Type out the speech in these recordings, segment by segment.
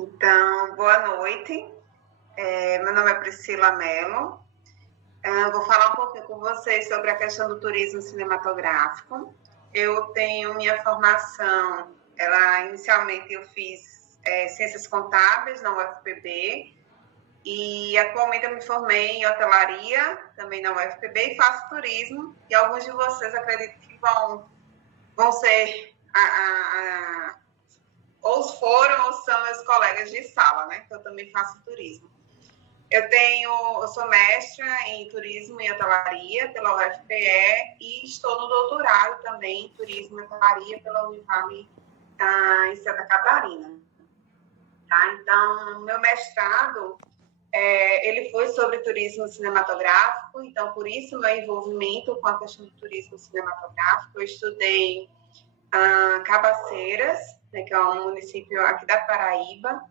Então, boa noite. Meu nome é Priscila Mello. Vou falar um pouquinho com vocês sobre a questão do turismo cinematográfico. Eu tenho minha formação, inicialmente eu fiz Ciências Contábeis na UFPB e atualmente eu me formei em hotelaria, também na UFPB, e faço turismo. E alguns de vocês acredito que vão ser ou foram ou são meus colegas de sala, né? Que eu também faço turismo. Eu sou mestra em turismo e hotelaria pela UFPE e estou no doutorado também em turismo e hotelaria pela Univale em Santa Catarina. Tá? Então, meu mestrado ele foi sobre turismo cinematográfico, então por isso meu envolvimento com a questão do turismo cinematográfico. Eu estudei Cabaceiras, né, que é um município aqui da Paraíba,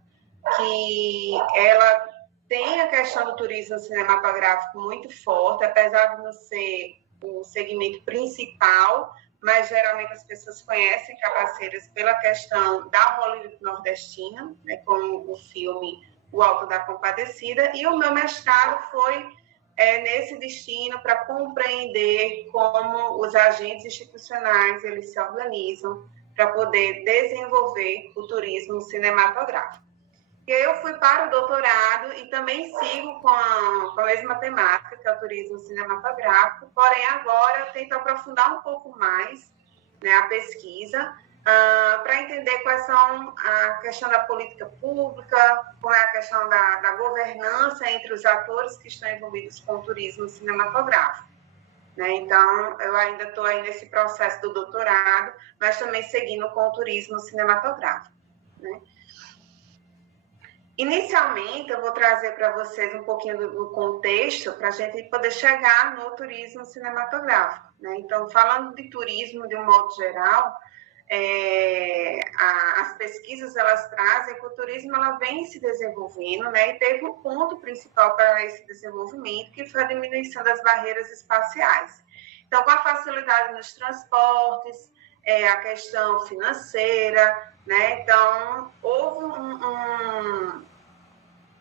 que ela tem a questão do turismo cinematográfico muito forte, apesar de não ser o segmento principal, mas geralmente as pessoas conhecem Cabaceiras pela questão da Hollywood nordestina, né, com o filme O Alto da Compadecida, e o meu mestrado foi nesse destino para compreender como os agentes institucionais eles se organizam para poder desenvolver o turismo cinematográfico. E aí eu fui para o doutorado e também sigo com a mesma temática, que é o turismo cinematográfico, porém agora eu tento aprofundar um pouco mais, né, a pesquisa, para entender quais são a questão da política pública, como é a questão da governança entre os atores que estão envolvidos com o turismo cinematográfico. Né? Então, eu ainda estou aí nesse processo do doutorado, mas também seguindo com o turismo cinematográfico. Né? Inicialmente, eu vou trazer para vocês um pouquinho do contexto para a gente poder chegar no turismo cinematográfico. Né? Então, falando de turismo de um modo geral, as pesquisas elas trazem que o turismo ela vem se desenvolvendo, né? E teve um ponto principal para esse desenvolvimento, que foi a diminuição das barreiras espaciais. Então, com a facilidade nos transportes, a questão financeira, né? Então, houve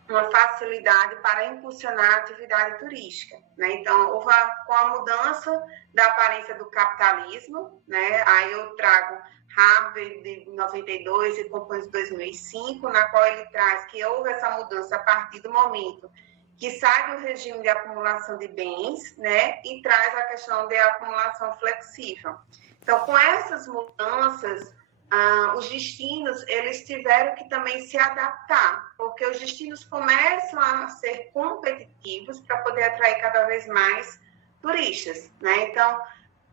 uma facilidade para impulsionar a atividade turística, né? Então, houve com a mudança da aparência do capitalismo, né? Aí eu trago Harvey de 92 e Companhia de 2005, na qual ele traz que houve essa mudança a partir do momento que sai do regime de acumulação de bens, né? E traz a questão de acumulação flexível. Então, com essas mudanças, os destinos eles tiveram que também se adaptar, porque os destinos começam a ser competitivos para poder atrair cada vez mais turistas, né? Então,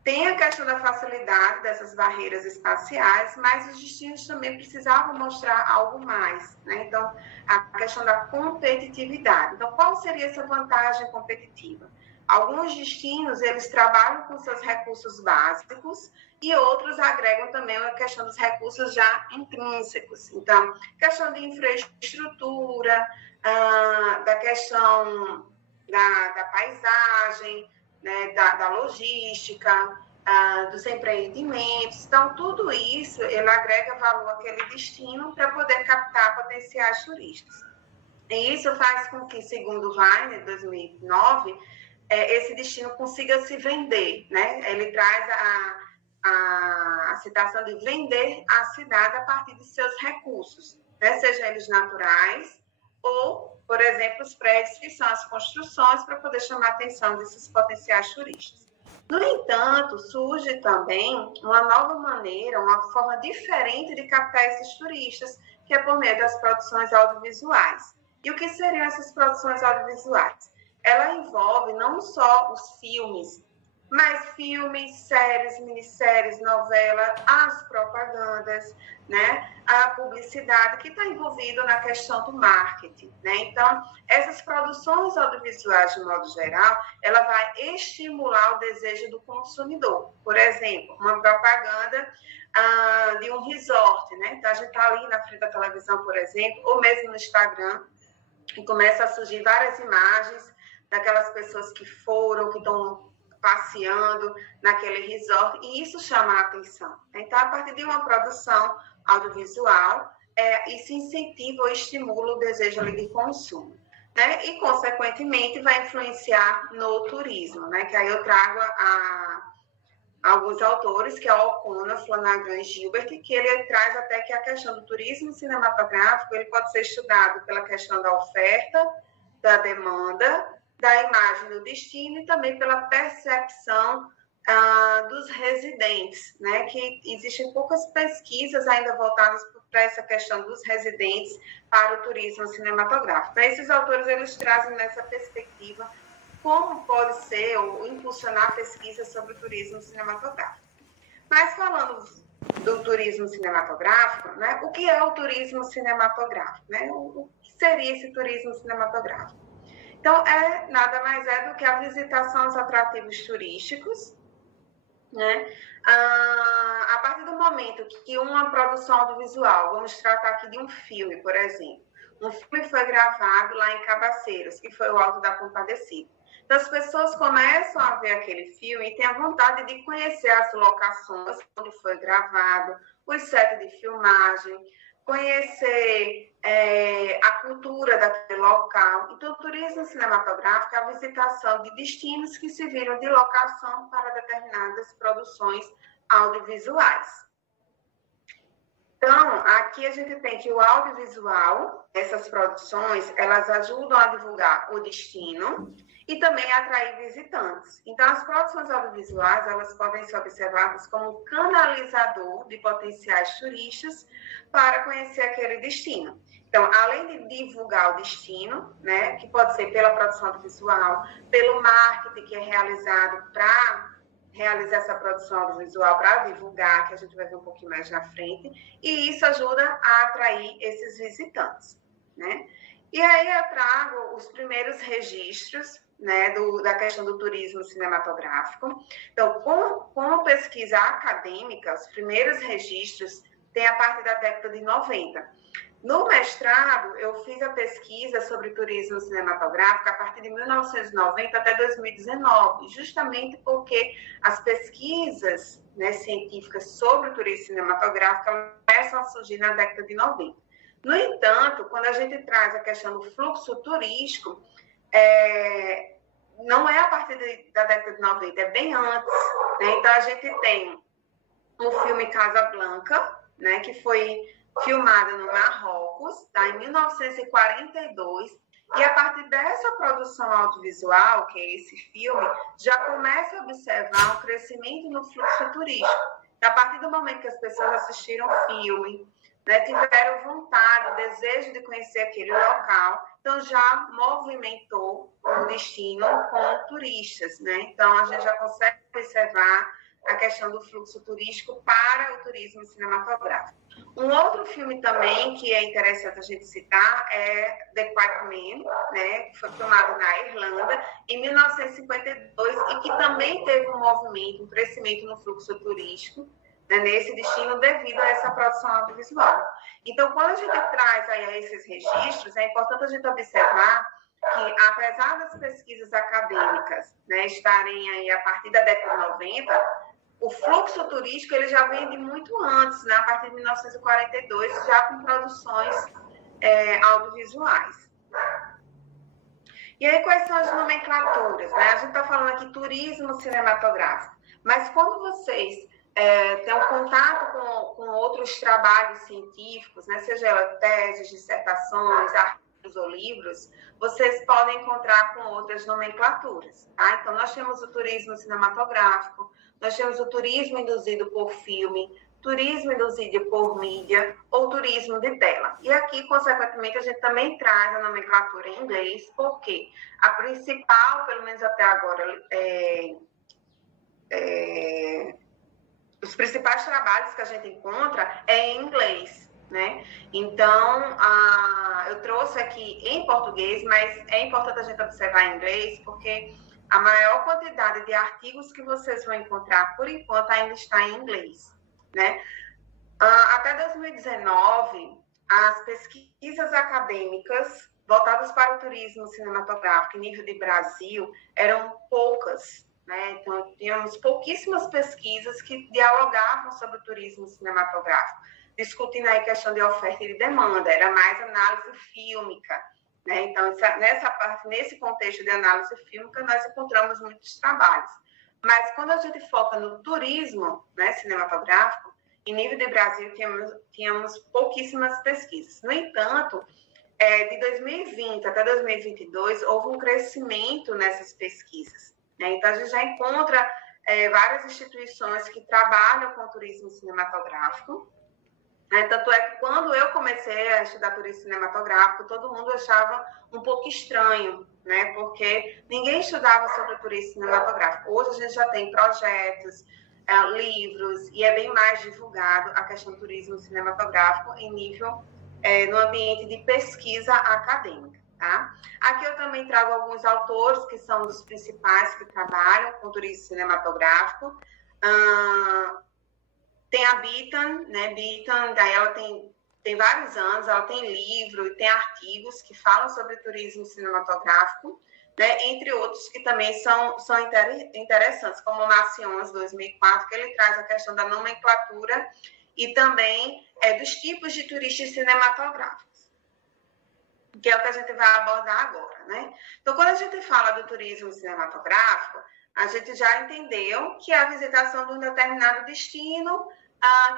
tem a questão da facilidade dessas barreiras espaciais, mas os destinos também precisavam mostrar algo mais, né? Então, a questão da competitividade. Então, qual seria essa vantagem competitiva? Alguns destinos, eles trabalham com seus recursos básicos e outros agregam também a questão dos recursos já intrínsecos. Então, questão de infraestrutura, da questão da paisagem, né, da logística, dos empreendimentos. Então, tudo isso, ele agrega valor àquele destino para poder captar potenciais turistas. E isso faz com que, segundo o Weiner, 2009, esse destino consiga se vender, né? Ele traz a citação de vender a cidade a partir de seus recursos, né? Sejam eles naturais ou, por exemplo, os prédios que são as construções para poder chamar a atenção desses potenciais turistas. No entanto, surge também uma nova maneira, uma forma diferente de captar esses turistas, que é por meio das produções audiovisuais. E o que seriam essas produções audiovisuais? Ela envolve não só os filmes, mas filmes, séries, minisséries, novelas, as propagandas, né? A publicidade, que está envolvida na questão do marketing, né? Então, essas produções audiovisuais, de modo geral, ela vai estimular o desejo do consumidor. Por exemplo, uma propaganda de um resort, né? Então, a gente está ali na frente da televisão, por exemplo, ou mesmo no Instagram, e começa a surgir várias imagens daquelas pessoas que foram, que estão passeando naquele resort, e isso chama a atenção. Então, a partir de uma produção audiovisual, isso incentiva ou estimula o desejo ali de consumo, né? E, consequentemente, vai influenciar no turismo, né? Que aí eu trago alguns autores, que é o O'Connor, Flanagan e Gilbert, que ele traz até que a questão do turismo cinematográfico ele pode ser estudado pela questão da oferta, da demanda, da imagem do destino e também pela percepção dos residentes, né? Que existem poucas pesquisas ainda voltadas para essa questão dos residentes para o turismo cinematográfico. Então, esses autores eles trazem nessa perspectiva como pode ser ou impulsionar pesquisas sobre o turismo cinematográfico. Mas falando do turismo cinematográfico, né, o que é o turismo cinematográfico? Né? O que seria esse turismo cinematográfico? Então, nada mais é do que a visitação aos atrativos turísticos, né? A partir do momento que uma produção audiovisual, vamos tratar aqui de um filme, por exemplo, um filme foi gravado lá em Cabaceiros, que foi o Alto da Compadecida. Então, as pessoas começam a ver aquele filme e têm a vontade de conhecer as locações onde foi gravado, os sets de filmagem, conhecer a cultura daquele local. Então, o turismo cinematográfico é a visitação de destinos que se viram de locação para determinadas produções audiovisuais. Então, aqui a gente tem que o audiovisual, essas produções, elas ajudam a divulgar o destino e também a atrair visitantes. Então, as produções audiovisuais, elas podem ser observadas como um canalizador de potenciais turistas para conhecer aquele destino. Então, além de divulgar o destino, né, que pode ser pela produção audiovisual, pelo marketing que é realizado para realizar essa produção audiovisual para divulgar, que a gente vai ver um pouquinho mais na frente, e isso ajuda a atrair esses visitantes, né? E aí eu trago os primeiros registros, né, da questão do turismo cinematográfico. Então, com pesquisa acadêmica, os primeiros registros têm a partir da década de 90. No mestrado, eu fiz a pesquisa sobre turismo cinematográfico a partir de 1990 até 2019, justamente porque as pesquisas, né, científicas sobre o turismo cinematográfico começam a surgir na década de 90. No entanto, quando a gente traz a questão do fluxo turístico, não é a partir da década de 90, é bem antes, né? Então, a gente tem o filme Casablanca, né, que foi filmada no Marrocos, tá, em 1942, e a partir dessa produção audiovisual, que é esse filme, já começa a observar um crescimento no fluxo turístico. Então, a partir do momento que as pessoas assistiram o filme, né, tiveram vontade, desejo de conhecer aquele local, então já movimentou o destino com turistas, né? Então, a gente já consegue observar a questão do fluxo turístico para o turismo cinematográfico. Um outro filme também que é interessante a gente citar é The Quiet Man, né, que foi filmado na Irlanda em 1952 e que também teve um movimento, um crescimento no fluxo turístico, né, nesse destino devido a essa produção audiovisual. Então, quando a gente traz aí esses registros, é importante a gente observar que, apesar das pesquisas acadêmicas, né, estarem aí a partir da década de 90, o fluxo turístico ele já vem de muito antes, né? A partir de 1942, já com produções audiovisuais. E aí, quais são as nomenclaturas? Né? A gente está falando aqui turismo cinematográfico, mas quando vocês têm um contato com outros trabalhos científicos, né? Seja ela teses, dissertações, artigos ou livros, vocês podem encontrar com outras nomenclaturas. Tá? Então, nós temos o turismo cinematográfico, nós temos o turismo induzido por filme, turismo induzido por mídia ou turismo de tela. E aqui, consequentemente, a gente também traz a nomenclatura em inglês, porque a principal, pelo menos até agora, os principais trabalhos que a gente encontra é em inglês, né? Então, eu trouxe aqui em português, mas é importante a gente observar em inglês, porque a maior quantidade de artigos que vocês vão encontrar, por enquanto, ainda está em inglês, né? Até 2019, as pesquisas acadêmicas voltadas para o turismo cinematográfico em nível de Brasil eram poucas, né? Então, tínhamos pouquíssimas pesquisas que dialogavam sobre o turismo cinematográfico. discutindo aí questão de oferta e de demanda, era mais análise fílmica, né? Então, nessa parte, nesse contexto de análise fílmica, nós encontramos muitos trabalhos. Mas quando a gente foca no turismo, né, cinematográfico, em nível de Brasil, tínhamos pouquíssimas pesquisas. No entanto, de 2020 até 2022, houve um crescimento nessas pesquisas, né? Então, a gente já encontra várias instituições que trabalham com turismo cinematográfico, né? Tanto é que quando eu comecei a estudar turismo cinematográfico, todo mundo achava um pouco estranho, né? Porque ninguém estudava sobre turismo cinematográfico. Hoje a gente já tem projetos, livros, e é bem mais divulgado a questão do turismo cinematográfico em nível, no ambiente de pesquisa acadêmica, tá? Aqui eu também trago alguns autores que são dos principais que trabalham com turismo cinematográfico. Tem a Bitan, né? Bitan, daí ela tem vários anos, ela tem livro e tem artigos que falam sobre turismo cinematográfico, né? Entre outros que também são interessantes, como o Macions, 2004, que ele traz a questão da nomenclatura e também dos tipos de turistas cinematográficos, que é o que a gente vai abordar agora, né? Então, quando a gente fala do turismo cinematográfico, a gente já entendeu que é a visitação de um determinado destino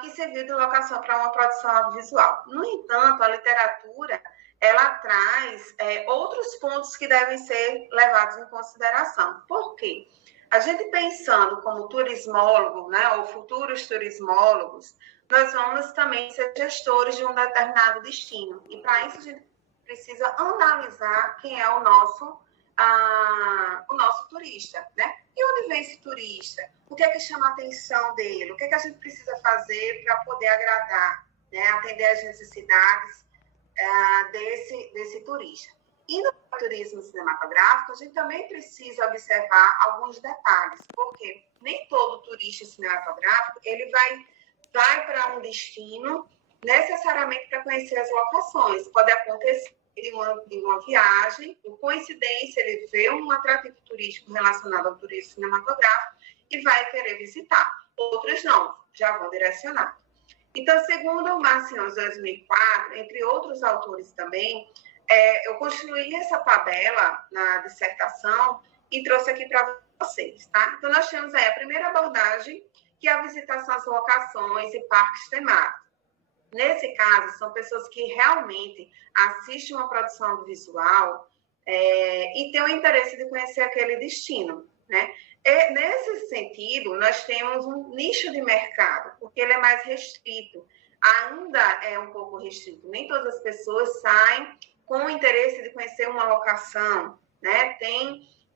que serviu de locação para uma produção audiovisual. No entanto, a literatura, ela traz outros pontos que devem ser levados em consideração. Por quê? A gente pensando como turismólogo, né, ou futuros turismólogos, nós vamos também ser gestores de um determinado destino. E para isso a gente precisa analisar quem é o nosso turista, né? E onde vem esse turista? O que é que chama a atenção dele? O que é que a gente precisa fazer para poder agradar, né? Atender as necessidades desse turista. E no turismo cinematográfico, a gente também precisa observar alguns detalhes, porque nem todo turista cinematográfico ele vai para um destino necessariamente para conhecer as locações. Pode acontecer de uma viagem, por coincidência, ele vê um atrativo turístico relacionado ao turismo cinematográfico e vai querer visitar. Outros não, já vão direcionar. Então, segundo o Macions 2004, entre outros autores também, eu construí essa tabela na dissertação e trouxe aqui para vocês, tá? Então, nós temos aí a primeira abordagem, que é a visitação às locações e parques temáticos. Nesse caso, são pessoas que realmente assistem uma produção audiovisual e têm o interesse de conhecer aquele destino, né? E, nesse sentido, nós temos um nicho de mercado, porque ele é mais restrito. Ainda é um pouco restrito. Nem todas as pessoas saem com o interesse de conhecer uma locação, né?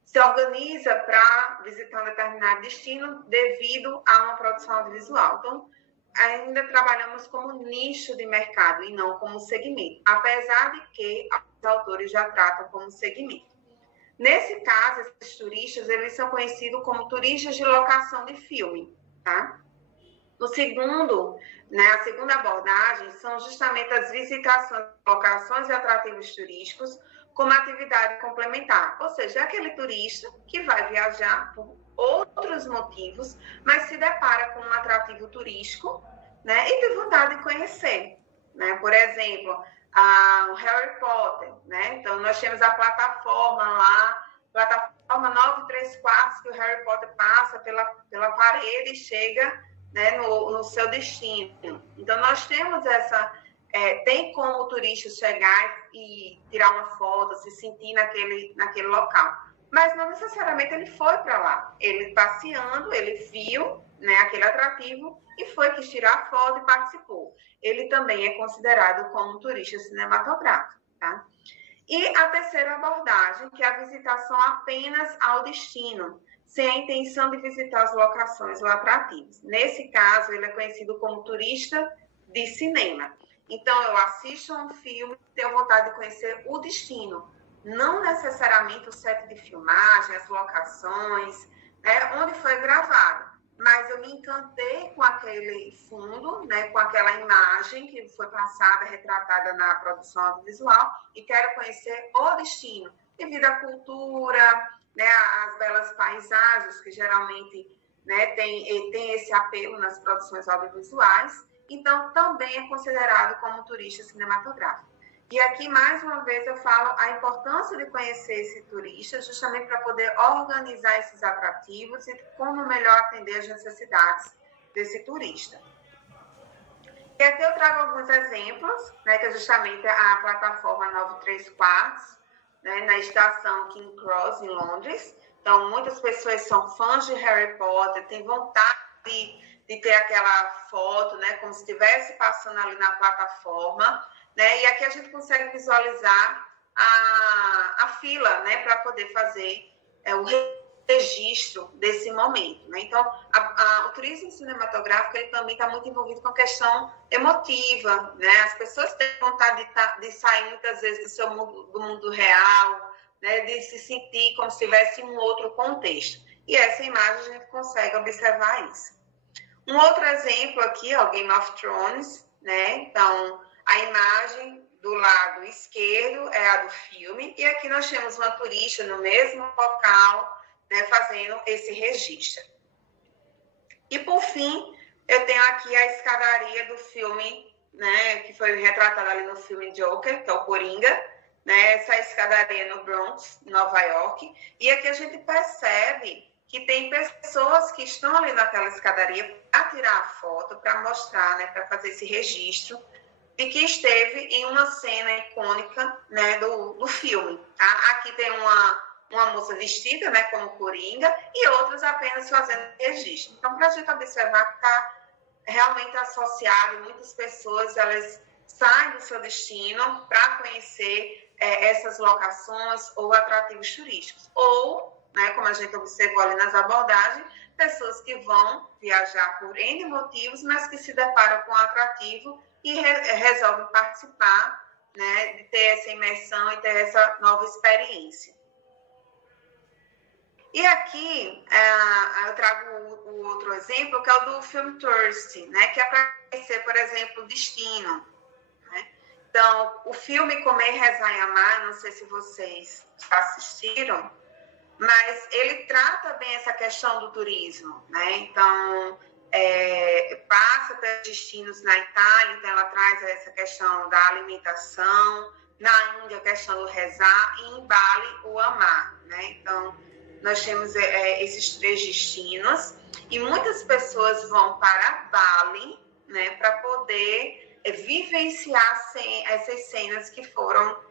Se organiza para visitar um determinado destino devido a uma produção audiovisual. Então, ainda trabalhamos como nicho de mercado e não como segmento, apesar de que os autores já tratam como segmento. Nesse caso, esses turistas, eles são conhecidos como turistas de locação de filme, tá? No segundo, né, a segunda abordagem são justamente as visitações, locações e atrativos turísticos como atividade complementar, ou seja, é aquele turista que vai viajar por outros motivos, mas se depara com um atrativo turístico, né, e tem vontade de conhecer, né? Por exemplo, o Harry Potter, né? Então, nós temos a plataforma lá, plataforma 934, que o Harry Potter passa pela parede e chega, né, no seu destino. Então, nós temos tem como o turista chegar e tirar uma foto, se sentir naquele local. Mas não necessariamente ele foi para lá. Ele passeando, ele viu, né, aquele atrativo e quis tirar foto e participou. Ele também é considerado como turista cinematográfico, tá? E a terceira abordagem, que é a visitação apenas ao destino, sem a intenção de visitar as locações ou atrativos. Nesse caso, ele é conhecido como turista de cinema. Então, eu assisto a um filme e tenho vontade de conhecer o destino, não necessariamente o set de filmagem, as locações, né, onde foi gravado. Mas eu me encantei com aquele fundo, né, com aquela imagem que foi passada, retratada na produção audiovisual, e quero conhecer o destino, devido à cultura, né, às belas paisagens, que geralmente, né, tem esse apelo nas produções audiovisuais, então também é considerado como turista cinematográfico. E aqui, mais uma vez, eu falo a importância de conhecer esse turista, justamente para poder organizar esses atrativos e como melhor atender as necessidades desse turista. E aqui eu trago alguns exemplos, né, que é justamente a plataforma 93 né, na estação King Cross, em Londres. Então, muitas pessoas são fãs de Harry Potter, têm vontade de ter aquela foto, né, como se estivesse passando ali na plataforma, né, e aqui a gente consegue visualizar a fila, né, para poder fazer o registro desse momento, né? Então, o turismo cinematográfico ele também está muito envolvido com a questão emotiva, né? As pessoas têm vontade de sair muitas vezes do mundo real, né? De se sentir como se estivesse em um outro contexto. E essa imagem a gente consegue observar isso. Um outro exemplo aqui é o Game of Thrones, né? Então, a imagem do lado esquerdo é a do filme e aqui nós temos uma turista no mesmo local, né, fazendo esse registro. E, por fim, eu tenho aqui a escadaria do filme, né, que foi retratada ali no filme Joker, que é o Coringa, né, essa escadaria no Bronx, Nova York. E aqui a gente percebe que tem pessoas que estão ali naquela escadaria para tirar a foto, para mostrar, né, para fazer esse registro de que esteve em uma cena icônica, né, do filme. Tá? Aqui tem uma moça vestida, né, como Coringa, e outras apenas fazendo registro. Então, para a gente observar que está realmente associado, muitas pessoas, elas saem do seu destino para conhecer essas locações ou atrativos turísticos. Ou, né, como a gente observou ali nas abordagens, pessoas que vão viajar por N motivos, mas que se deparam com um atrativo e resolvem participar, né, de ter essa imersão e ter essa nova experiência. E aqui eu trago o outro exemplo, que é o do filme Thirsty, né, que é para conhecer, por exemplo, o destino. Né? Então, o filme Comer, Rezar e Amar, não sei se vocês assistiram, mas ele trata bem essa questão do turismo, né? Então, passa pelos destinos na Itália, então ela traz essa questão da alimentação, na Índia a questão do rezar e em Bali o amar, né? Então, nós temos esses 3 destinos e muitas pessoas vão para Bali, né, para poder vivenciar essas cenas que foram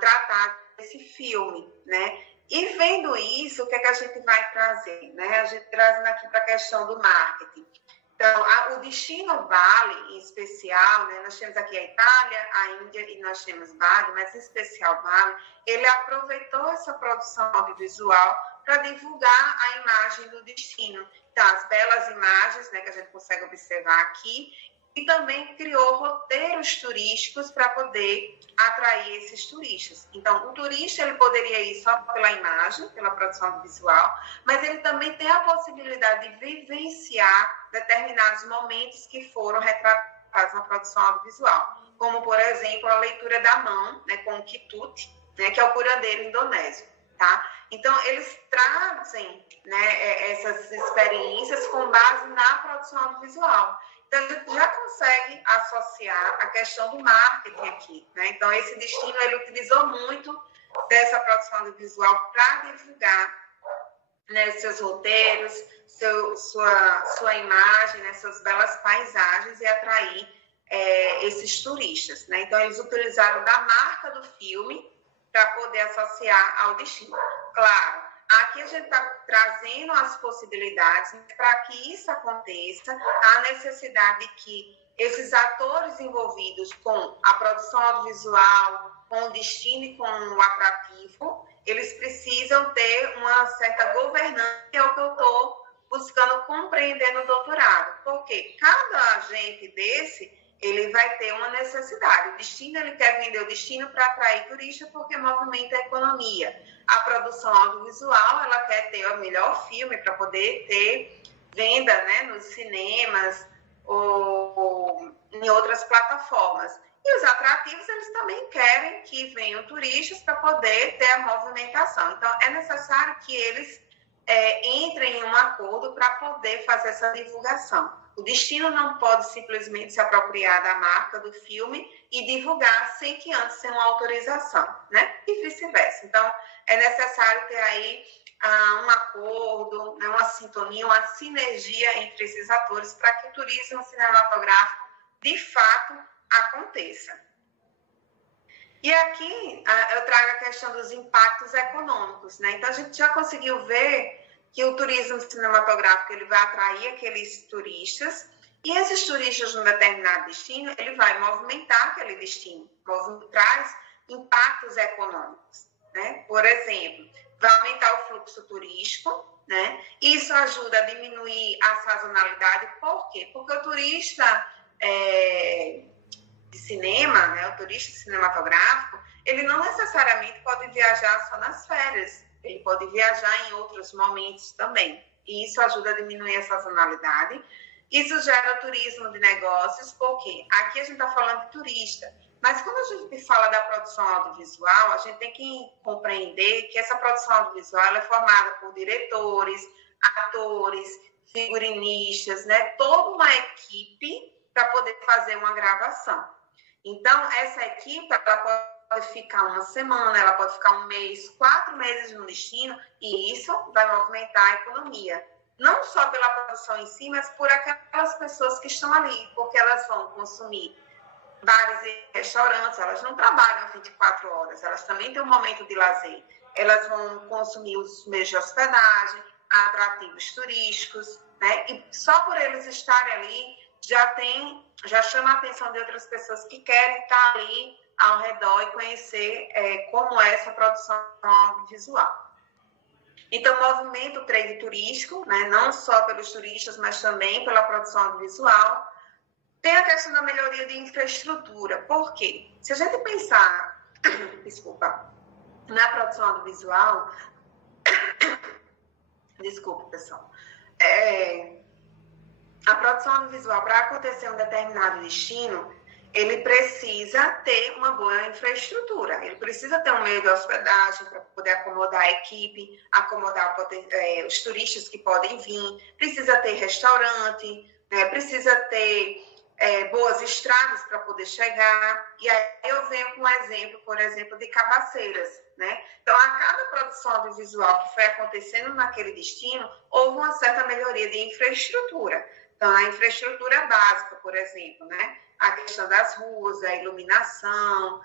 tratadas nesse filme, né? E vendo isso, o que é que a gente vai trazer? Né? A gente traz aqui para a questão do marketing. Então, o destino Bali, em especial, né? Nós temos aqui a Itália, a Índia e nós temos Bali, mas em especial Bali, ele aproveitou essa produção audiovisual para divulgar a imagem do destino. Então, as belas imagens, né, que a gente consegue observar aqui, e também criou roteiros turísticos para poder atrair esses turistas. Então, o turista ele poderia ir só pela imagem, pela produção visual, mas ele também tem a possibilidade de vivenciar determinados momentos que foram retratados na produção audiovisual, como, por exemplo, a leitura da mão, né, com o quitute, né, que é o curandeiro indonésio. Tá? Então, eles trazem, né, essas experiências com base na produção audiovisual. Então, a gente já consegue associar a questão do marketing aqui, né? Então, esse destino, ele utilizou muito dessa produção audiovisual para divulgar, né, seus roteiros, sua imagem, né, suas belas paisagens e atrair esses turistas, né? Então, eles utilizaram da marca do filme para poder associar ao destino. Claro, aqui a gente está trazendo as possibilidades, para que isso aconteça, há necessidade de que esses atores envolvidos com a produção audiovisual, com o destino e com o atrativo, eles precisam ter uma certa governança, que é o que eu estou buscando compreender no doutorado. Porque cada agente desse, ele vai ter uma necessidade. O destino, ele quer vender o destino para atrair turista porque movimenta a economia. A produção audiovisual, ela quer ter o melhor filme para poder ter venda, né, nos cinemas ou em outras plataformas. E os atrativos, eles também querem que venham turistas para poder ter a movimentação. Então, é necessário que eles entrem em um acordo para poder fazer essa divulgação. O destino não pode simplesmente se apropriar da marca do filme e divulgar sem que antes tenha uma autorização, né? E vice-versa. Então, é necessário ter aí um acordo, né? Uma sintonia, uma sinergia entre esses atores para que o turismo cinematográfico, de fato, aconteça. E aqui eu trago a questão dos impactos econômicos, né? Então, a gente já conseguiu ver que o turismo cinematográfico ele vai atrair aqueles turistas, e esses turistas num determinado destino, ele vai movimentar aquele destino, traz impactos econômicos, né? Por exemplo, vai aumentar o fluxo turístico, né? Isso ajuda a diminuir a sazonalidade. Por quê? Porque o turista de cinema, né? O turista cinematográfico, ele não necessariamente pode viajar só nas férias. Ele pode viajar em outros momentos também. E isso ajuda a diminuir a sazonalidade. Isso gera turismo de negócios, porque aqui a gente está falando de turista. Mas quando a gente fala da produção audiovisual, a gente tem que compreender que essa produção audiovisual é formada por diretores, atores, figurinistas, né? Toda uma equipe para poder fazer uma gravação. Então, essa equipe, ela pode ficar uma semana, ela pode ficar um mês, 4 meses no destino, e isso vai movimentar a economia. Não só pela produção em si, mas por aquelas pessoas que estão ali, porque elas vão consumir bares e restaurantes, elas não trabalham 24 horas, elas também têm um momento de lazer. Elas vão consumir os meios de hospedagem, atrativos turísticos, né? E só por eles estarem ali, já chama a atenção de outras pessoas que querem estar ali ao redor e conhecer como é essa produção audiovisual. Então, movimenta o trade turístico, né? Não só pelos turistas, mas também pela produção audiovisual. Tem a questão da melhoria de infraestrutura. Por quê? Se a gente pensar, na produção audiovisual, desculpa, pessoal, a produção audiovisual, para acontecer em um determinado destino, ele precisa ter uma boa infraestrutura. Ele precisa ter um meio de hospedagem para poder acomodar a equipe, acomodar os turistas que podem vir. Precisa ter restaurante, né? Precisa ter boas estradas para poder chegar. E aí eu venho com um exemplo, por exemplo, de Cabaceiras, né? Então, a cada produção audiovisual que foi acontecendo naquele destino, houve uma certa melhoria de infraestrutura. Então, a infraestrutura básica, por exemplo, né? A questão das ruas, da iluminação,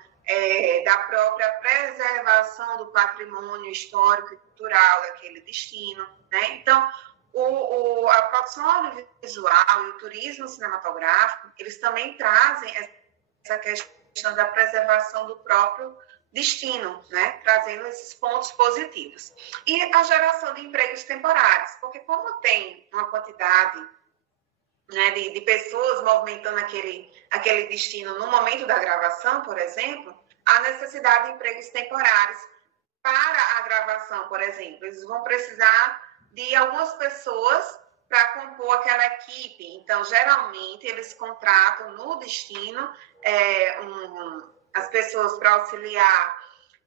da própria preservação do patrimônio histórico e cultural daquele destino, né? Então, a produção audiovisual e o turismo cinematográfico, eles também trazem essa questão da preservação do próprio destino, né? Trazendo esses pontos positivos. E a geração de empregos temporários, porque como tem uma quantidade, né, de pessoas movimentando aquele destino no momento da gravação, por exemplo, há necessidade de empregos temporários para a gravação, por exemplo. Eles vão precisar de algumas pessoas para compor aquela equipe. Então, geralmente, eles contratam no destino as pessoas para auxiliar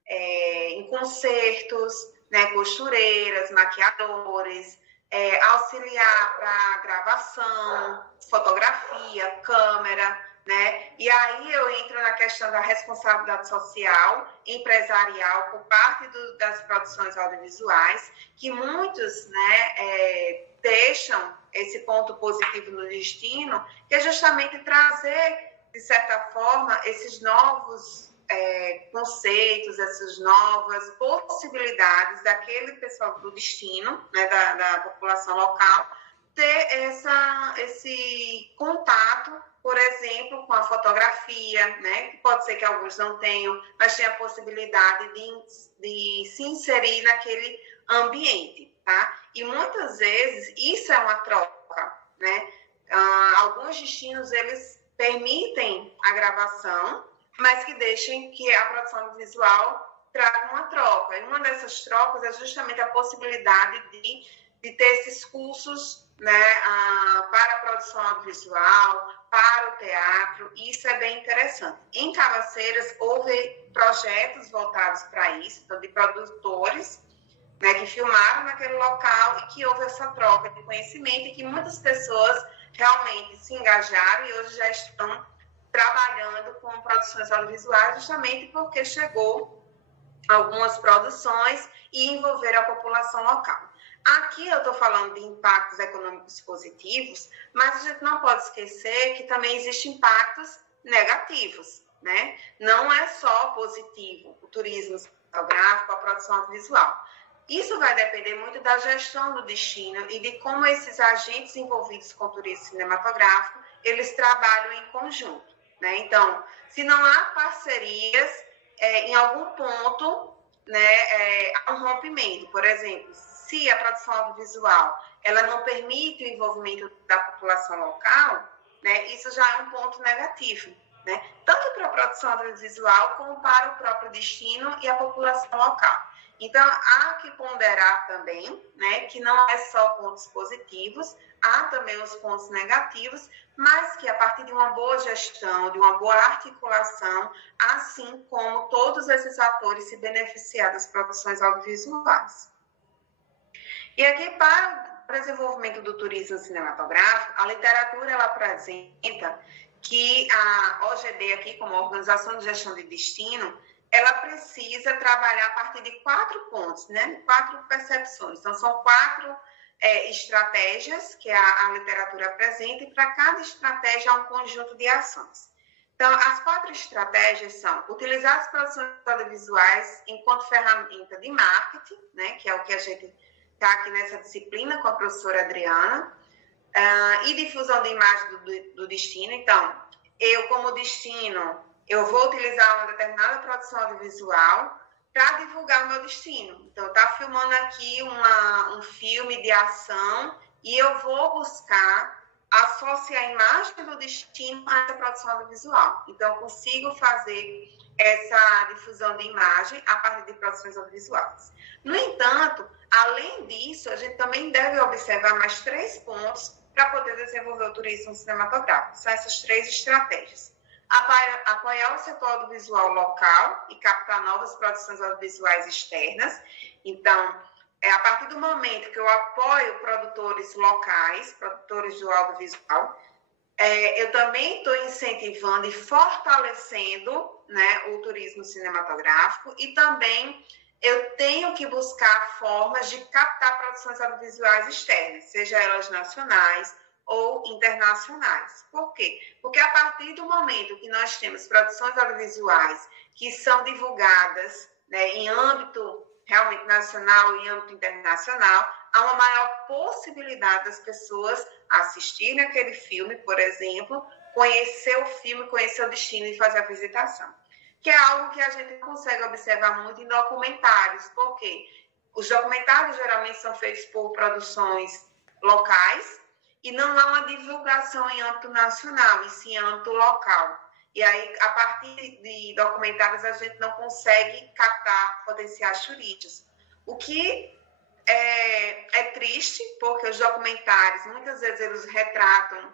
em concertos, né, costureiras, maquiadores, auxiliar para gravação, fotografia, câmera, né? E aí eu entro na questão da responsabilidade social, empresarial, por parte das produções audiovisuais, que muitos, né, deixam esse ponto positivo no destino, que é justamente trazer, de certa forma, esses novos conceitos, essas novas possibilidades daquele pessoal do destino, né, da população local, ter esse contato, por exemplo, com a fotografia, né, que pode ser que alguns não tenham, mas tem a possibilidade de se inserir naquele ambiente, tá? E muitas vezes isso é uma troca, né? Alguns destinos, eles permitem a gravação, mas que deixem que a produção visual traga uma troca. E uma dessas trocas é justamente a possibilidade de ter esses cursos, né, para a produção audiovisual, para o teatro. Isso é bem interessante. Em Cabaceiras, houve projetos voltados para isso, então, de produtores, né, que filmaram naquele local e que houve essa troca de conhecimento e que muitas pessoas realmente se engajaram e hoje já estão trabalhando com produções audiovisuais, justamente porque chegou algumas produções e envolveram a população local. Aqui eu estou falando de impactos econômicos positivos, mas a gente não pode esquecer que também existem impactos negativos, né? Não é só positivo o turismo cinematográfico, a produção audiovisual. Isso vai depender muito da gestão do destino e de como esses agentes envolvidos com o turismo cinematográfico, eles trabalham em conjunto, né? Então, se não há parcerias, em algum ponto, né, há um rompimento. Por exemplo, se a produção audiovisual ela não permite o envolvimento da população local, né, isso já é um ponto negativo, né? Tanto para a produção audiovisual como para o próprio destino e a população local. Então, há que ponderar também, né, que não é só pontos positivos, há também os pontos negativos, mas que a partir de uma boa gestão, de uma boa articulação, assim como todos esses atores se beneficiar das produções audiovisuais. E aqui, para o desenvolvimento do turismo cinematográfico, a literatura ela apresenta que a OGD aqui, como Organização de Gestão de Destino, ela precisa trabalhar a partir de 4 pontos, né? 4 percepções. Então, são 4 estratégias que a literatura apresenta, e para cada estratégia há um conjunto de ações. Então, as 4 estratégias são utilizar as produções audiovisuais enquanto ferramenta de marketing, né? Que é o que a gente está aqui nessa disciplina com a professora Adriana, e difusão de imagem do destino. Então, eu, como destino, eu vou utilizar uma determinada produção audiovisual para divulgar o meu destino. Então, eu estou filmando aqui um filme de ação e eu vou buscar associar a imagem do destino a essa produção audiovisual. Então, eu consigo fazer essa difusão de imagem a partir de produções audiovisuais. No entanto, além disso, a gente também deve observar mais 3 pontos para poder desenvolver o turismo cinematográfico. São essas 3 estratégias. Apoiar o setor audiovisual local e captar novas produções audiovisuais externas. Então, a partir do momento que eu apoio produtores locais, produtores do audiovisual, eu também estou incentivando e fortalecendo, né, o turismo cinematográfico, e também eu tenho que buscar formas de captar produções audiovisuais externas, seja elas nacionais ou internacionais. Por quê? Porque a partir do momento que nós temos produções audiovisuais que são divulgadas, né, em âmbito realmente nacional e em âmbito internacional, há uma maior possibilidade das pessoas assistirem aquele filme, por exemplo, conhecer o filme, conhecer o destino e fazer a visitação. Que é algo que a gente consegue observar muito em documentários. Por quê? Os documentários geralmente são feitos por produções locais, e não há uma divulgação em âmbito nacional, e sim em âmbito local. E aí, a partir de documentários, a gente não consegue captar potenciais turísticos. O que é triste, porque os documentários, muitas vezes, eles retratam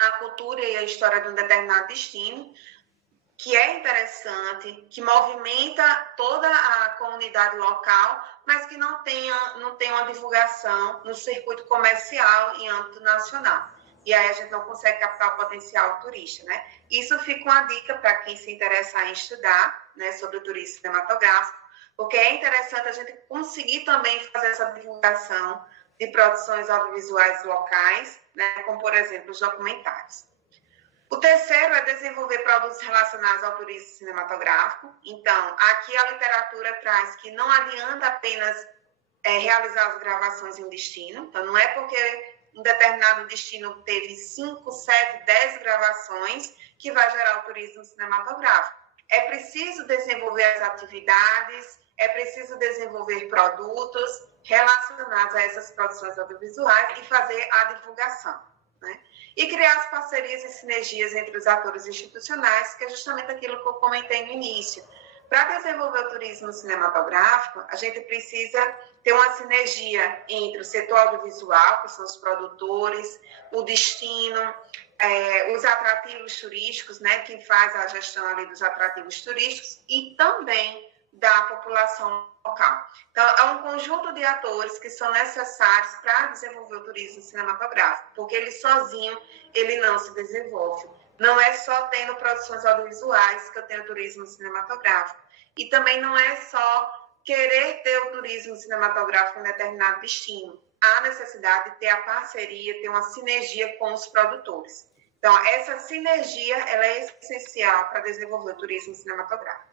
a cultura e a história de um determinado destino, que é interessante, que movimenta toda a comunidade local, mas que não tem uma divulgação no circuito comercial em âmbito nacional. E aí a gente não consegue captar o potencial turista, né? Isso fica uma dica para quem se interessar em estudar, né, sobre o turismo cinematográfico, porque é interessante a gente conseguir também fazer essa divulgação de produções audiovisuais locais, né, como, por exemplo, os documentários. O terceiro é desenvolver produtos relacionados ao turismo cinematográfico. Então, aqui a literatura traz que não adianta apenas realizar as gravações em um destino. Então, não é porque um determinado destino teve 5, 7, 10 gravações que vai gerar o turismo cinematográfico. É preciso desenvolver as atividades, é preciso desenvolver produtos relacionados a essas produções audiovisuais e fazer a divulgação, né? E criar as parcerias e sinergias entre os atores institucionais, que é justamente aquilo que eu comentei no início. Para desenvolver o turismo cinematográfico, a gente precisa ter uma sinergia entre o setor audiovisual, que são os produtores, o destino, os atrativos turísticos, né, quem faz a gestão ali dos atrativos turísticos, e também da população local. Então, é um conjunto de atores que são necessários para desenvolver o turismo cinematográfico, porque ele sozinho, ele não se desenvolve. Não é só tendo produções audiovisuais que eu tenho turismo cinematográfico. E também não é só querer ter o turismo cinematográfico em determinado destino. Há necessidade de ter a parceria, ter uma sinergia com os produtores. Então, essa sinergia, ela é essencial para desenvolver o turismo cinematográfico.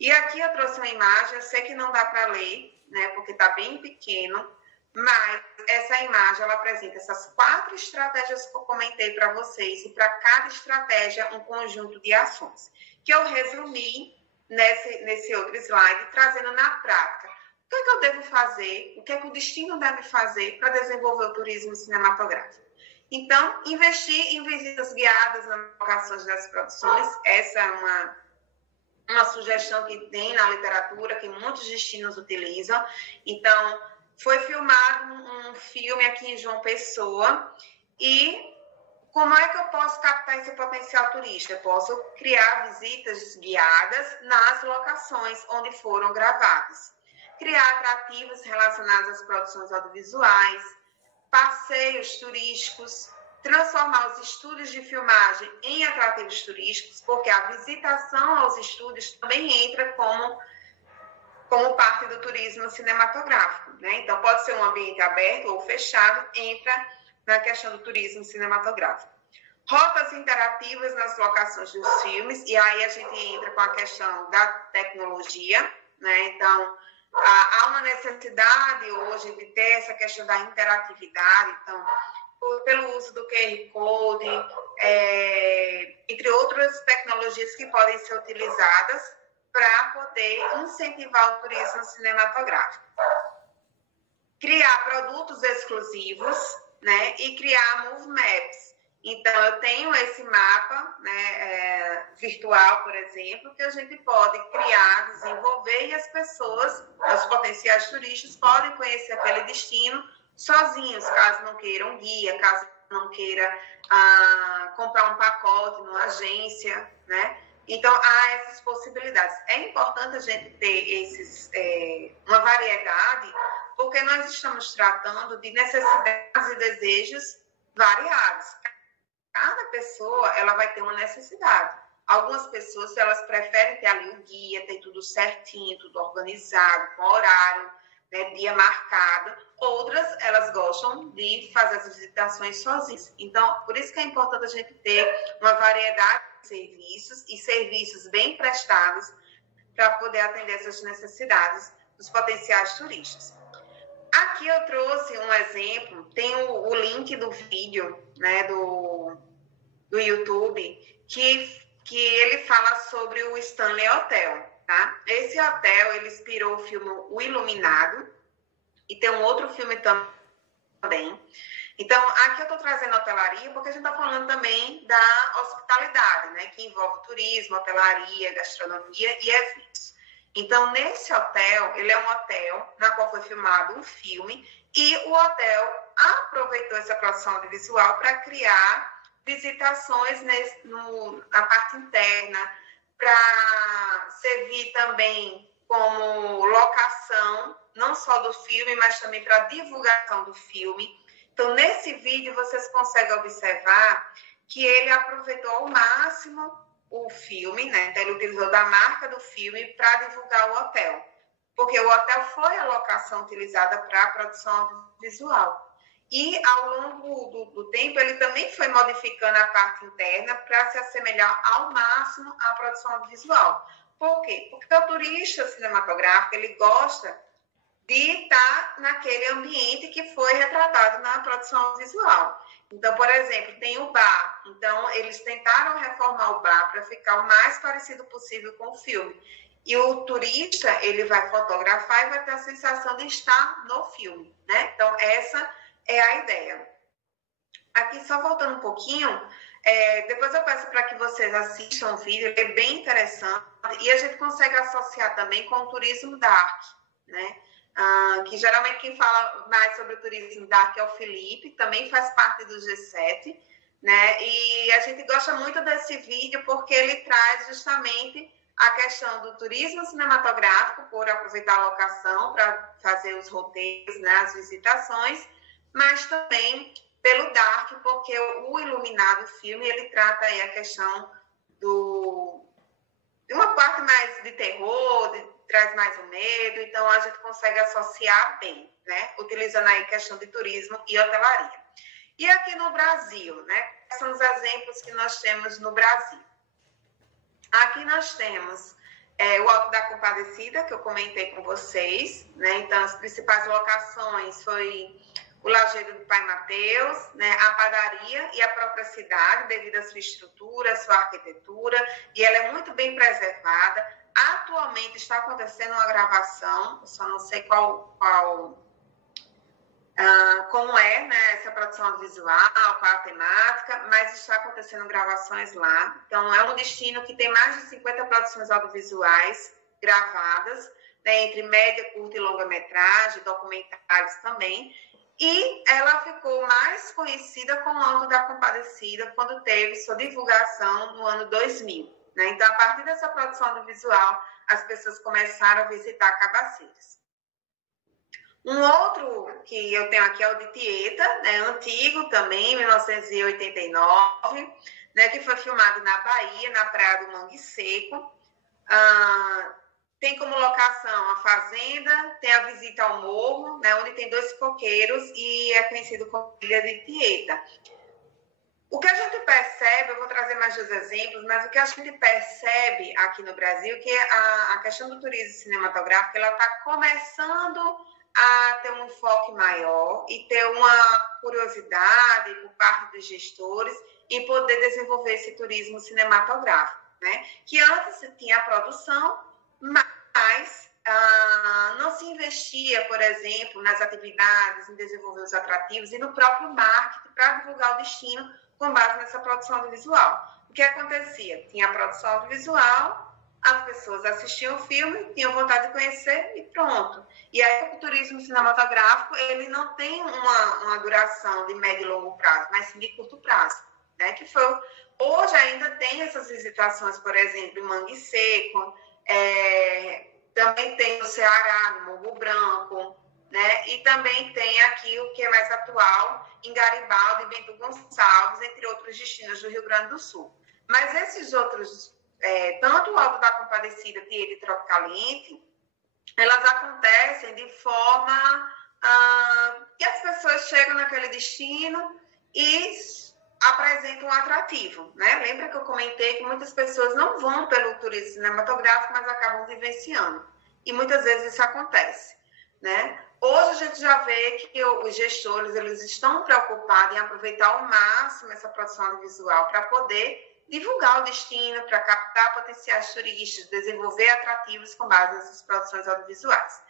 E aqui eu trouxe uma imagem, eu sei que não dá para ler, né, porque está bem pequeno, mas essa imagem, ela apresenta essas 4 estratégias que eu comentei para vocês, e para cada estratégia um conjunto de ações, que eu resumi nesse outro slide, trazendo na prática. O que é que eu devo fazer, o que é que o destino deve fazer para desenvolver o turismo cinematográfico? Então, investir em visitas guiadas nas locações das produções, essa é uma sugestão que tem na literatura, que muitos destinos utilizam. Então, foi filmado um filme aqui em João Pessoa, e como é que eu posso captar esse potencial turístico? Eu posso criar visitas guiadas nas locações onde foram gravadas, criar atrativos relacionados às produções audiovisuais, passeios turísticos, transformar os estúdios de filmagem em atrativos turísticos, porque a visitação aos estúdios também entra como parte do turismo cinematográfico, né? Então, pode ser um ambiente aberto ou fechado, entra na questão do turismo cinematográfico. Rotas interativas nas locações dos filmes, e aí a gente entra com a questão da tecnologia, né? Então, há uma necessidade hoje de ter essa questão da interatividade, então, pelo uso do QR Code, entre outras tecnologias que podem ser utilizadas para poder incentivar o turismo cinematográfico. Criar produtos exclusivos, né, e criar move maps. Então, eu tenho esse mapa, né, virtual, por exemplo, que a gente pode criar, desenvolver, e as pessoas, os potenciais turistas, podem conhecer aquele destino sozinhos, caso não queiram guia, caso não queira comprar um pacote numa agência, né? Então, há essas possibilidades. É importante a gente ter uma variedade, porque nós estamos tratando de necessidades e desejos variados. Cada pessoa, ela vai ter uma necessidade. Algumas pessoas, elas preferem ter ali o guia, ter tudo certinho, tudo organizado, com horário, né, dia marcado. Outras, elas gostam de fazer as visitações sozinhas. Então, por isso que é importante a gente ter uma variedade de serviços, e serviços bem prestados para poder atender essas necessidades dos potenciais turistas. Aqui eu trouxe um exemplo, tem o link do vídeo, né, do YouTube, que ele fala sobre o Stanley Hotel, tá? Esse hotel, ele inspirou o filme O Iluminado, e tem um outro filme também. Então, aqui eu estou trazendo hotelaria, porque a gente está falando também da hospitalidade, né, que envolve turismo, hotelaria, gastronomia e eventos. Então, nesse hotel, ele é um hotel na qual foi filmado um filme, e o hotel aproveitou essa produção audiovisual para criar visitações na parte interna, para servir também como locação, não só do filme, mas também para divulgação do filme. Então, nesse vídeo, vocês conseguem observar que ele aproveitou ao máximo o filme, né? Então, ele utilizou da marca do filme para divulgar o hotel, porque o hotel foi a locação utilizada para a produção visual. E, ao longo do tempo, ele também foi modificando a parte interna para se assemelhar ao máximo à produção visual. Por quê? Porque o turista cinematográfico, ele gosta de estar naquele ambiente que foi retratado na produção visual. Então, por exemplo, tem o bar. Então, eles tentaram reformar o bar para ficar o mais parecido possível com o filme. E o turista, ele vai fotografar e vai ter a sensação de estar no filme, né? Então, essa é a ideia. Aqui, só voltando um pouquinho, depois eu peço para que vocês assistam o vídeo, ele é bem interessante, e a gente consegue associar também com o turismo dark, né? Que geralmente quem fala mais sobre o turismo dark é o Felipe, também faz parte do G7, né? E a gente gosta muito desse vídeo porque ele traz justamente a questão do turismo cinematográfico, por aproveitar a locação para fazer os roteiros, né, as visitações, mas também pelo Dark, porque o Iluminado filme, ele trata aí a questão de uma parte mais de terror, traz mais o medo, então a gente consegue associar bem, né, utilizando aí a questão de turismo e hotelaria. E aqui no Brasil, né, quais são os exemplos que nós temos no Brasil? Aqui nós temos o Alto da Compadecida, que eu comentei com vocês, né? Então, as principais locações foi o Lajeado do Pai Mateus, né? A padaria e a própria cidade, devido à sua estrutura, à sua arquitetura, e ela é muito bem preservada. Atualmente está acontecendo uma gravação, eu só não sei como é, né, essa produção audiovisual, qual a temática, mas está acontecendo gravações lá. Então, é um destino que tem mais de 50 produções audiovisuais gravadas, né, entre média, curta e longa-metragem, documentários também. E ela ficou mais conhecida com o Alto da Compadecida quando teve sua divulgação no ano 2000. Né? Então, a partir dessa produção audiovisual, as pessoas começaram a visitar Cabaceiras. Um outro que eu tenho aqui é o de Tieta, né, antigo também, 1989, né, que foi filmado na Bahia, na praia do Mangue Seco. Tem como locação a fazenda, tem a visita ao morro, né, onde tem 2 coqueiros e é conhecido como Ilha de Tieta. O que a gente percebe, eu vou trazer mais 2 exemplos, mas o que a gente percebe aqui no Brasil é que a questão do turismo cinematográfico, ela está começando a ter um enfoque maior e ter uma curiosidade por parte dos gestores em poder desenvolver esse turismo cinematográfico, né? Que antes tinha a produção, mas não se investia, por exemplo, nas atividades, em desenvolver os atrativos e no próprio marketing para divulgar o destino com base nessa produção audiovisual. O que acontecia? Tinha a produção audiovisual, as pessoas assistiam o filme, tinham vontade de conhecer e pronto. E aí o turismo cinematográfico, ele não tem uma duração de médio e longo prazo, mas sim de curto prazo, né? Que foi, hoje ainda tem essas visitações, por exemplo, em Mangue Seco, também tem no Ceará, no Morro Branco, né? E também tem aqui o que é mais atual, em Garibaldi, Bento Gonçalves, entre outros destinos do Rio Grande do Sul. Mas esses outros, tanto o Alto da Compadecida, Tieta e Tropicaliente, elas acontecem de forma que as pessoas chegam naquele destino e apresentam um atrativo, né? Lembra que eu comentei que muitas pessoas não vão pelo turismo cinematográfico, mas acabam vivenciando. E muitas vezes isso acontece, né? Hoje a gente já vê que os gestores, eles estão preocupados em aproveitar ao máximo essa produção audiovisual para poder divulgar o destino, para captar potenciais turistas, desenvolver atrativos com base nessas produções audiovisuais.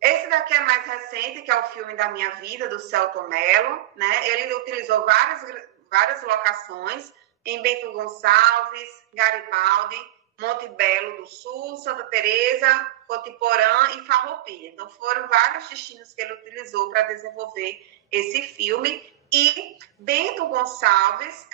Esse daqui é mais recente, que é o filme da minha vida, do Celton Mello, né? Ele utilizou várias locações em Bento Gonçalves, Garibaldi, Monte Belo do Sul, Santa Teresa, Cotiporã e Farroupilha. Então, foram vários destinos que ele utilizou para desenvolver esse filme. E Bento Gonçalves,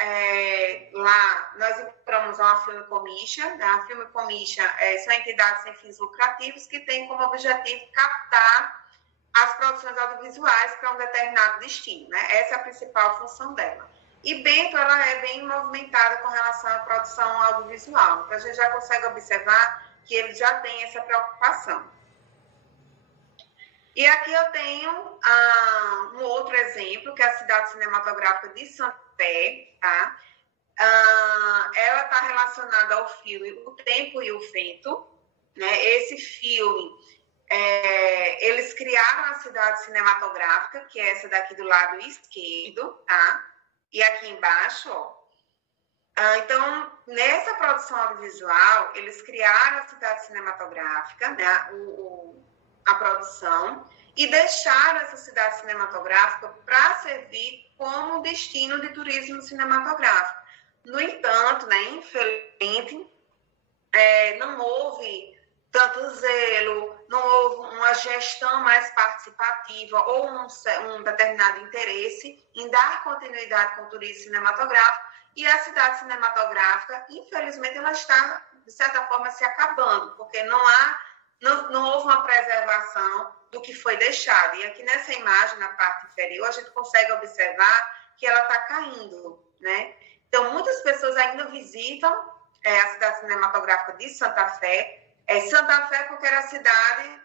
lá nós encontramos uma Film Commission. Né? A Film Commission são entidades sem fins lucrativos que têm como objetivo captar as produções audiovisuais para um determinado destino. Né? Essa é a principal função dela. E Bento, ela é bem movimentada com relação à produção audiovisual. Então, a gente já consegue observar que ele já tem essa preocupação. E aqui eu tenho um outro exemplo, que é a Cidade Cinematográfica de Santé, tá? Ela está relacionada ao filme O Tempo e o Vento, né? Esse filme, eles criaram a Cidade Cinematográfica, que é essa daqui do lado esquerdo, tá? E aqui embaixo, ó. Então, nessa produção audiovisual, eles criaram a Cidade Cinematográfica, né? A produção, e deixaram essa cidade cinematográfica para servir como destino de turismo cinematográfico. No entanto, né, infelizmente, não houve tanto zelo, não houve uma gestão mais participativa ou um determinado interesse em dar continuidade com o turismo cinematográfico, E a cidade cinematográfica, infelizmente, ela está, de certa forma, se acabando, porque não houve uma preservação do que foi deixado. E aqui nessa imagem, na parte inferior, a gente consegue observar que ela está caindo, né? Então, muitas pessoas ainda visitam a cidade cinematográfica de Santa Fé. Santa Fé porque era a cidade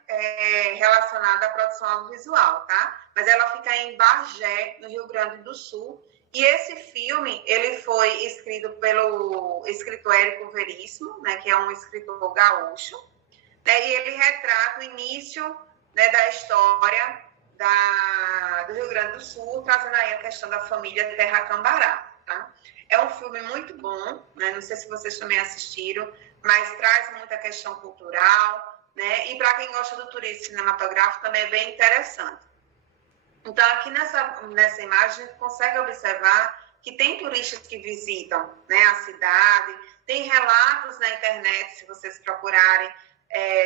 relacionada à produção audiovisual, tá? Mas ela fica em Bagé, no Rio Grande do Sul. E esse filme, ele foi escrito pelo escritor Érico Veríssimo, né, que é um escritor gaúcho, né, e ele retrata o início, né, da história do Rio Grande do Sul, trazendo aí a questão da família Terra Cambará, tá? É um filme muito bom, né? Não sei se vocês também assistiram, mas traz muita questão cultural, né? E para quem gosta do turismo cinematográfico também é bem interessante. Então, aqui nessa imagem, a gente consegue observar que tem turistas que visitam, né, a cidade, tem relatos na internet, se vocês procurarem,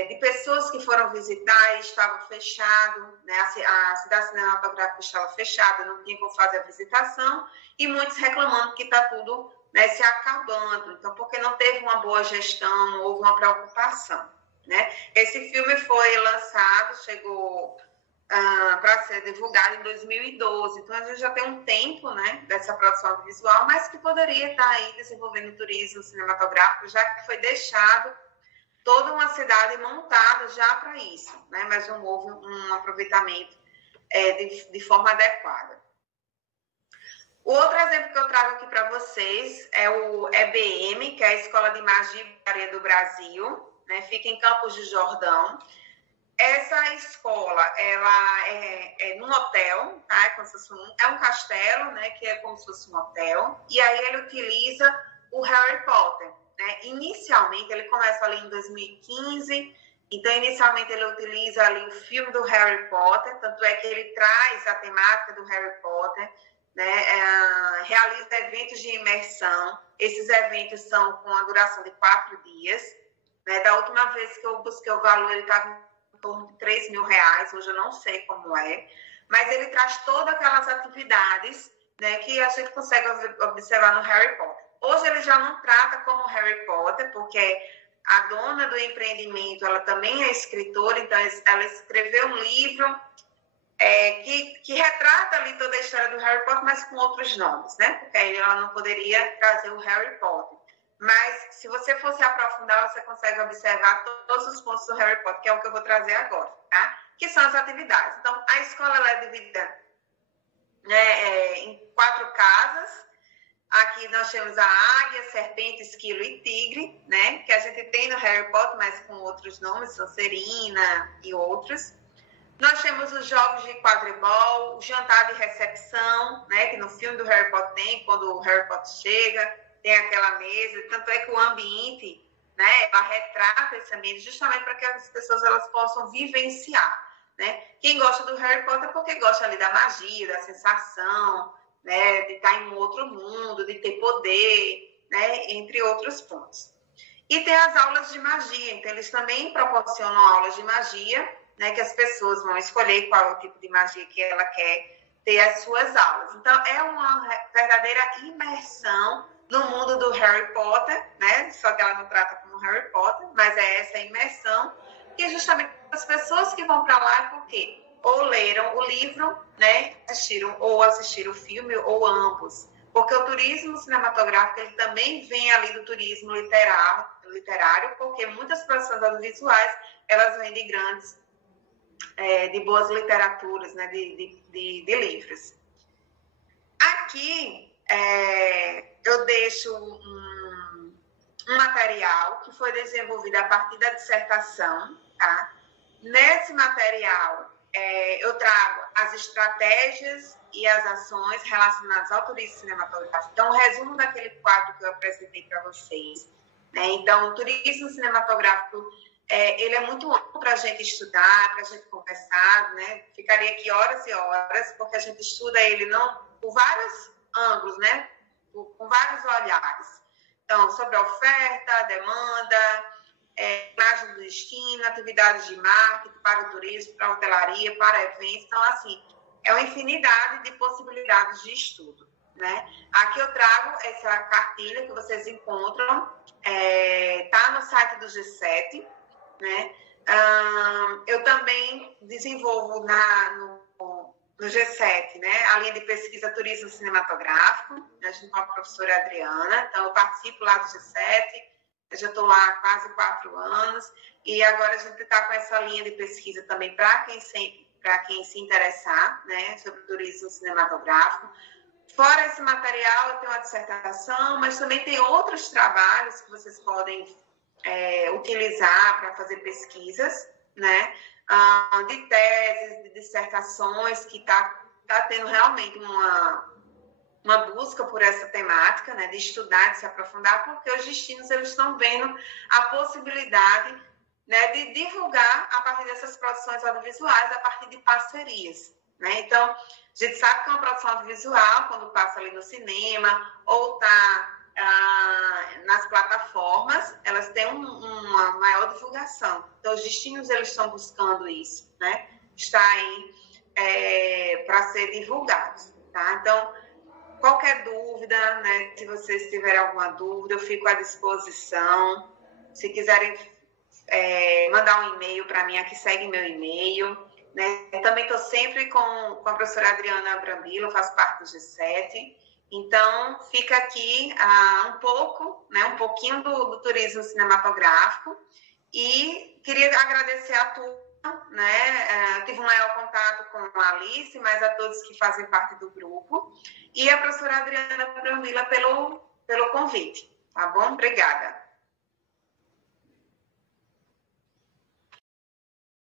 de pessoas que foram visitar e estavam fechado, né, a cidade cinematográfica estava fechada, não tinha como fazer a visitação, e muitos reclamando que está tudo, né, se acabando, então, porque não teve uma boa gestão, não houve uma preocupação, né? Esse filme foi lançado, chegou para ser divulgado em 2012, então a gente já tem um tempo, né, dessa produção audiovisual, mas que poderia estar aí desenvolvendo turismo cinematográfico, já que foi deixado toda uma cidade montada já para isso, né? Mas não houve um aproveitamento de forma adequada. O outro exemplo que eu trago aqui para vocês é o EBM, que é a Escola de Magia e Bruxaria do Brasil, né? Fica em Campos do Jordão. Essa escola, ela é num hotel, tá? É um castelo, né? Que é como se fosse um hotel. E aí ele utiliza o Harry Potter, né? Inicialmente, ele começa ali em 2015. Então, inicialmente, ele utiliza ali o filme do Harry Potter. Tanto é que ele traz a temática do Harry Potter, né? Realiza eventos de imersão. Esses eventos são com a duração de 4 dias. Né? Da última vez que eu busquei o valor, ele estava torno de R$3.000, hoje eu não sei como é, mas ele traz todas aquelas atividades, né, que a gente consegue observar no Harry Potter. Hoje ele já não trata como Harry Potter, porque a dona do empreendimento, ela também é escritora, então ela escreveu um livro que retrata ali toda a história do Harry Potter, mas com outros nomes, né, porque aí ela não poderia trazer o Harry Potter. Mas, se você for se aprofundar, você consegue observar todos os pontos do Harry Potter, que é o que eu vou trazer agora, tá? Que são as atividades. Então, a escola ela é dividida, né, em 4 casas. Aqui nós temos a águia, serpente, esquilo e tigre, né? Que a gente tem no Harry Potter, mas com outros nomes, Sonserina e outros. Nós temos os jogos de quadribol, o jantar de recepção, né? Que no filme do Harry Potter tem, quando o Harry Potter chega, tem aquela mesa, tanto é que o ambiente, né, ela retrata esse ambiente justamente para que as pessoas elas possam vivenciar, né? Quem gosta do Harry Potter é porque gosta ali da magia, da sensação, né, de estar em um outro mundo, de ter poder, né, entre outros pontos. E tem as aulas de magia, então eles também proporcionam aulas de magia, né, que as pessoas vão escolher qual é o tipo de magia que ela quer ter as suas aulas. Então, é uma verdadeira imersão no mundo do Harry Potter, né? Só que ela não trata como Harry Potter, mas é essa imersão, que justamente as pessoas que vão para lá é porque ou leram o livro, né? Assistiram o filme, ou ambos. Porque o turismo cinematográfico, ele também vem ali do turismo literário, porque muitas produções audiovisuais, elas vêm de grandes, de boas literaturas, né? de livros. Aqui, eu deixo um material que foi desenvolvido a partir da dissertação, tá? Nesse material, eu trago as estratégias e as ações relacionadas ao turismo cinematográfico. Então, um resumo daquele quadro que eu apresentei para vocês, né? Então, o turismo cinematográfico, ele é muito amplo para a gente estudar, para a gente conversar, né? Ficaria aqui horas e horas, porque a gente estuda ele por vários ângulos, né? Com vários olhares. Então, sobre a oferta, a demanda, imagem do destino, atividades de marketing para o turismo, para a hotelaria, para eventos. Então, assim, é uma infinidade de possibilidades de estudo. né? Aqui eu trago essa cartilha que vocês encontram, tá no site do G7, né? Eu também desenvolvo no G7, né, a linha de pesquisa Turismo Cinematográfico, junto com a professora Adriana. Então, eu participo lá do G7, eu já estou lá há quase 4 anos, e agora a gente está com essa linha de pesquisa também para quem se interessar, né, sobre turismo cinematográfico. Fora esse material, eu tenho uma dissertação, mas também tem outros trabalhos que vocês podem utilizar para fazer pesquisas, né? De teses, de dissertações, que tá tendo realmente uma busca por essa temática, né? De estudar, de se aprofundar, porque os destinos eles estão vendo a possibilidade, né, de divulgar a partir dessas produções audiovisuais, a partir de parcerias, né? Então, a gente sabe que uma produção audiovisual, quando passa ali no cinema ou está nas plataformas, elas têm uma maior divulgação. Então, os destinos eles estão buscando isso, né? Está aí para ser divulgados, tá? Então, qualquer dúvida, né? Se vocês tiverem alguma dúvida, eu fico à disposição. Se quiserem mandar um e-mail para mim, aqui segue meu e-mail, né? Eu também estou sempre com a professora Adriana Brambila, eu faço parte do G7. Então, fica aqui um pouquinho do turismo cinematográfico, e queria agradecer a turma, né? Tive um maior contato com a Alice, mas a todos que fazem parte do grupo, e a professora Adriana Brambila pelo convite, tá bom? Obrigada.